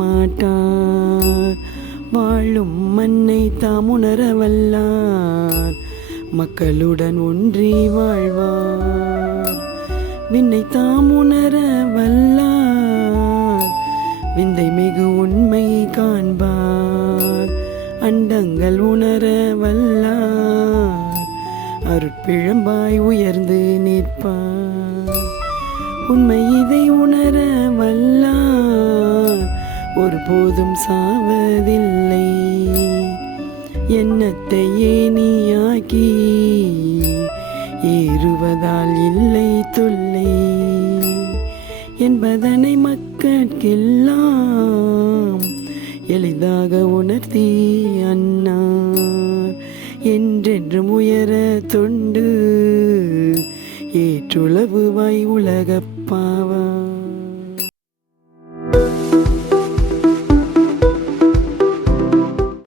மாட்டார். வாழும் மண்ணை தாம் உணர வல்லார், மக்களுடன் ஒன்றி வாழ்வார். விண்ணை தாம் உணர வல்லார், விந்தை மிகு உண்மை காண்பார். அண்டங்கள் உணர வல்லார், அருட்பிழம்பாய் உயர்ந்து நிற்பார். உண்மை இதை உணர வல்லார், ஒருபோதும் சாவதில்லை. எண்ணத்தை ஏணியாக்கி ஏறுவதால் இல்லை தொல்லை என்பதனை மக்கட்கெல்லாம் எளிதாக உணர்த்தி அன்னார். என்றென்றும் உயர தொண்டு ஏற்றுளவுவாய் உலகப் பாவார்.